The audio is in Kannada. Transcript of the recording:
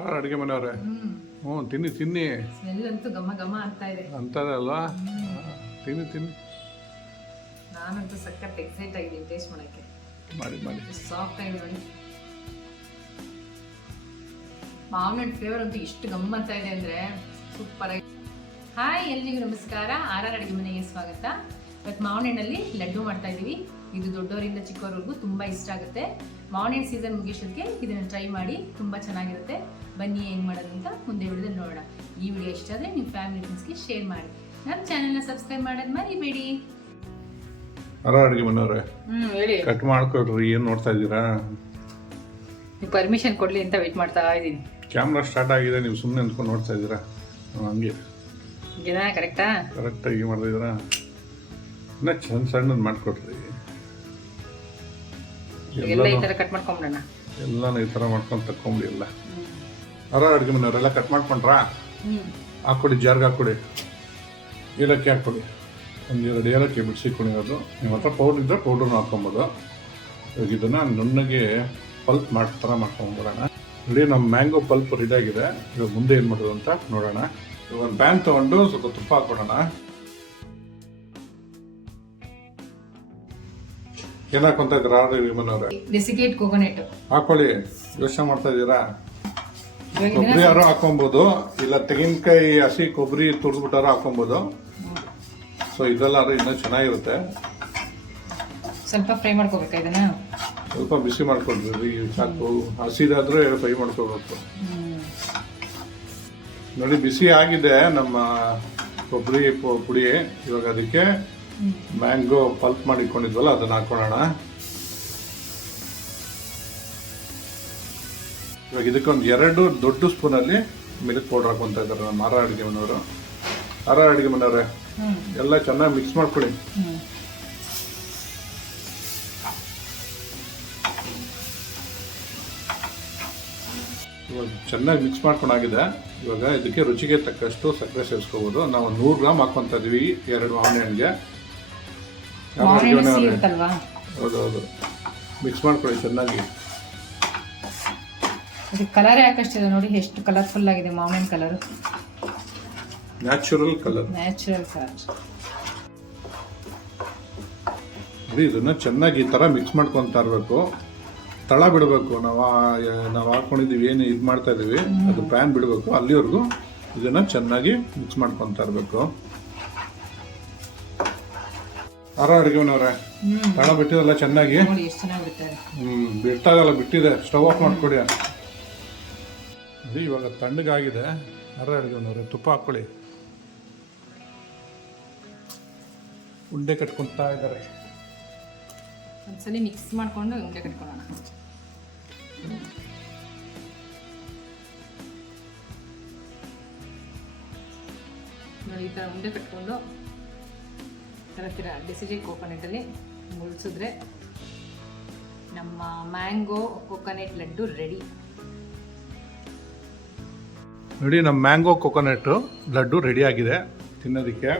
ಅಡುಗೆ ಮನೆಯವ್ರೆ. ತಿನ್ನಿ ತಿನ್ನಿ. ಸ್ಮೆಲ್ ಅಂತೂ ಘಮ ಘಮ ಆಗ್ತಾ ಇದೆ ಅಂತದೆ ಅಲ್ವಾ? ತಿನ್ನಿ ತಿನ್ನಿ. ನಾನಂತೂ ಸಖತ್ ಎಕ್ಸೈಟ್ ಆಗಿದ್ದೀನಿ ಟೇಸ್ಟ್ ಮಾಡೋಕ್ಕೆ. ಮಾಡಿ ಮಾಡಿ. ಸಾಫ್ಟ್ ಆಗಿದೆ ನೋಡಿ. ಮಾವಿನ ಫ್ಲೇವರ್ ಅಂತೂ ಎಷ್ಟು ಗಮ್ಮತ್ತಾ ಇದೆ ಅಂದರೆ ಸೂಪರ್ ಆಗಿ. ಹಾಯ್, ಎಲ್ರಿಗೂ ನಮಸ್ಕಾರ. ಆರ್ ಅಡುಗೆ ಮನೆಗೆ ಸ್ವಾಗತ. ಇವತ್ತು ಮಾವಿನ ಹಣ್ಣಲ್ಲಿ ಲಡ್ಡು ಮಾಡ್ತಾ ಇದ್ದೀವಿ. ಇದು ದೊಡ್ಡವರಿಂದ ಚಿಕ್ಕವರೆಗೂ ತುಂಬ ಇಷ್ಟ ಆಗುತ್ತೆ. ಮಾವಿನ ಹಣ್ಣು ಸೀಸನ್ ಮುಗಿಸೋದಕ್ಕೆ ಇದನ್ನು ಟ್ರೈ ಮಾಡಿ, ತುಂಬ ಚೆನ್ನಾಗಿರುತ್ತೆ. ಬನ್ನಿ ಏನು ಮಾಡೋದು ಅಂತ ಮುಂದೆ ವಿಡಿಯೋದಲ್ಲಿ ನೋಡೋಣ. ಈ ವಿಡಿಯೋ ಇಷ್ಟ ಆದರೆ ನಿಮ್ಮ ಫ್ಯಾಮಿಲಿ ಫ್ರೆಂಡ್ಸ್ಗೆ ಶೇರ್ ಮಾಡಿ. ನಮ್ಮ ಚಾನೆಲ್ನ ಸಬ್ಸ್ಕ್ರೈಬ್ ಮಾಡೋದು ಮರಿಬೇಡಿ. ಅಡುಗೆ ಮನೆಯವ್ರೆ, ಹೇಳಿ. ಕಟ್ ಮಾಡ್ಕೊಳ್ರಿ. ಏನು ನೋಡ್ತಾ ಇದ್ದೀರಾ? ನೀವು ಪರ್ಮಿಷನ್ ಕೊಡಲಿ ಅಂತ ವೆಯ್ಟ್ ಮಾಡ್ತಾ ಇದ್ದೀನಿ. ಕ್ಯಾಮ್ರಾ ಸ್ಟಾರ್ಟ್ ಆಗಿದೆ, ನೀವು ಸುಮ್ಮನೆ ಅಂದ್ಕೊಂಡು ನೋಡ್ತಾ ಇದ್ದೀರಾ? ಹಂಗೆ ಕರೆಕ್ಟಾ? ಕರೆಕ್ಟಾಗಿ ಮಾಡ್ತಾ ಇದ್ದೀರಾ? ಇನ್ನೂ ಸಣ್ಣದು ಮಾಡ್ಕೊಡ್ರಿ. ಎಲ್ಲ ಈ ಥರ ಕಟ್ ಮಾಡ್ಕೊಂಬಿಡೋಣ. ಎಲ್ಲನೂ ಈ ಥರ ಮಾಡ್ಕೊಂಡು ತಕ್ಕೊಂಬಿಡಿ. ಎಲ್ಲ ಅಡುಗೆ ಮನೆಯವರೆಲ್ಲ ಕಟ್ ಮಾಡ್ಕೊಂಡ್ರಾ? ಹಾಕ್ಕೊಡಿ, ಜಾರ್ಗೆ ಹಾಕ್ಕೊಡಿ. ಏಲಕ್ಕಿ ಹಾಕ್ಕೊಡಿ, ಒಂದು 2 ಏಲಕ್ಕಿ ಬಿಡಿಸಿಕೊಂಡಿರೋದು. ನಿಮ್ಮ ಹತ್ರ ಪೌಡ್ರ್ ಇದ್ದರೆ ಪೌಡ್ರನ್ನ ಹಾಕ್ಕೊಬೋದು. ಇವಾಗ ಇದನ್ನು ನುಣ್ಣಗೆ ಪಲ್ಪ್ ಥರ ಮಾಡ್ಕೊಂಡ್ಬಿಡೋಣ. ನೋಡಿ, ನಮ್ಮ ಮ್ಯಾಂಗೋ ಪಲ್ಪ್ ರೆಡಿಯಾಗಿದೆ. ಇವಾಗ ಮುಂದೆ ಏನು ಮಾಡೋದು ಅಂತ ನೋಡೋಣ. ಇವಾಗ ಒಂದು ಪ್ಯಾನ್ ತೊಗೊಂಡು ಸ್ವಲ್ಪ ತುಪ್ಪ ಹಾಕ್ಕೊಡೋಣ. ಏನು ಹಾಕೊಂತ ಇದ್ದೀರಾ ಅಡುಗೆ ಮನೆಯವ್ರೆ? ಡೆಸಿಕೇಟ್ ಕೋಕೋನಟ್ ಹಾಕೊಳ್ಳಿ. ಯೋಚನೆ ಮಾಡ್ತಾ ಇದ್ದೀರಾ? ಕೊಬ್ಬರಿ ಯಾರು ಹಾಕೊಬೋದು, ಇಲ್ಲ ತೆಂಗಿನಕಾಯಿ ಹಸಿ ಕೊಬ್ಬರಿ ತುರಿದ್ಬಿಟ್ಟಾರು ಹಾಕೊಬೋದು. ಸೊ ಇದೆಲ್ಲ ಇನ್ನೂ ಚೆನ್ನಾಗಿರುತ್ತೆ. ಸ್ವಲ್ಪ ಫ್ರೈ ಮಾಡ್ಕೋಬೇಕಾ ಇದನ್ನ? ಸ್ವಲ್ಪ ಬಿಸಿ ಮಾಡ್ಕೊಳ್ರಿ, ಸಾಕು. ಹಸಿದಾದ್ರೆ ಫ್ರೈ ಮಾಡ್ಕೋಬೇಕು. ನೋಡಿ, ಬಿಸಿ ಆಗಿದೆ ನಮ್ಮ ಕೊಬ್ಬರಿ ಪುಡಿ. ಇವಾಗ ಅದಕ್ಕೆ ಮ್ಯಾಂಗೋ ಪಲ್ಪ್ ಮಾಡಿ ಇಟ್ಕೊಂಡಿದ್ವಲ್ಲ ಅದನ್ನ ಹಾಕೊಳ್ಳೋಣ. ಇವಾಗ ಇದಕ್ಕೊಂದು 2 ದೊಡ್ಡ ಸ್ಪೂನಲ್ಲಿ ಮಿಲ್ಕ್ ಪೌಡರ್ ಹಾಕೊಂತ ಇದ್ದಾರೆ ನಮ್ಮ ಅಡುಗೆ ಮನೆಯವರು. ಅಡುಗೆ ಮನೆಯವ್ರೆ, ಎಲ್ಲ ಚೆನ್ನಾಗಿ ಮಿಕ್ಸ್ ಮಾಡ್ಕೊಳ್ಳಿ. ಇವಾಗ ಚೆನ್ನಾಗಿ ಮಿಕ್ಸ್ ಮಾಡ್ಕೊಂಡಾಗಿದೆ. ಇವಾಗ ಇದಕ್ಕೆ ರುಚಿಗೆ ತಕ್ಕಷ್ಟು ಸಕ್ಕರೆ ಸೇರಿಸ್ಕೋಬೋದು. ನಾವು 100 ಗ್ರಾಮ್ ಹಾಕೊಂತ ಇದೀವಿ 2 ಮಾವಿನ ಹಣ್ಣಿಗೆ. ಹೌದೌದು, ಮಿಕ್ಸ್ ಮಾಡ್ಕೊಳ್ಳಿ ಚೆನ್ನಾಗಿ. ಕಲರ್ ಯಾಕಷ್ಟಿದೆ ನೋಡಿ, ಎಷ್ಟು ಕಲರ್ಫುಲ್ ಆಗಿದೆ ಮಾವಿನ ಕಲರ್. Natural colour. ಇದನ್ನ ಚೆನ್ನಾಗಿ ಈ ತರ ಮಿಕ್ಸ್ ಮಾಡ್ಕೊಂತ ಇರಬೇಕು. ತಳ ಬಿಡಬೇಕು. ನಾವು ಹಾಕೊಂಡಿದೀವಿ, ಏನು ಇದು ಮಾಡ್ತಾ ಇದೀವಿ ಅದು ಪ್ಯಾನ್ ಬಿಡಬೇಕು. ಅಲ್ಲಿವರೆಗೂ ಇದನ್ನ ಚೆನ್ನಾಗಿ ಮಿಕ್ಸ್ ಮಾಡ್ಕೊಂತ ಇರಬೇಕು. ಅಡುಗೆ ಮನೆಯವ್ರೆ, ತಳ ಬಿಟ್ಟಿದಲ್ಲ ಚೆನ್ನಾಗಿ. ಬಿಟ್ಟಾಗಲ್ಲ, ಬಿಟ್ಟಿದೆ. ಸ್ಟವ್ ಆಫ್ ಮಾಡ್ಕೊಡಿ. ಇವಾಗ ತಣ್ಣಗಾಗಿದೆ. ಅಡುಗೆ ಮನೆಯವ್ರೆ, ತುಪ್ಪ ಹಾಕೊಳ್ಳಿ. ಉಂಡೆ ಕಟ್ಕೊಂತಾ ಇದ್ದಾರೆ. ಒಂದ್ಸಲಿ ಮಿಕ್ಸ್ ಮಾಡ್ಕೊಂಡು ಉಂಡೆ ಕಟ್ಕೊಳ್ಳೋಣ. ನೋಡಿ, ಈ ಥರ ಉಂಡೆ ಕಟ್ಕೊಂಡು ತರ ಡೆಸಿಕೇಟ್ ಕೋಕೋನಟಲ್ಲಿ ಮುಳ್ಸಿದ್ರೆ ನಮ್ಮ ಮ್ಯಾಂಗೋ ಕೋಕೋನಟ್ ಲಡ್ಡು ರೆಡಿ. ನೋಡಿ, ನಮ್ಮ ಮ್ಯಾಂಗೋ ಕೋಕೋನಟ್ ಲಡ್ಡು ರೆಡಿ ಆಗಿದೆ ತಿನ್ನೋದಕ್ಕೆ.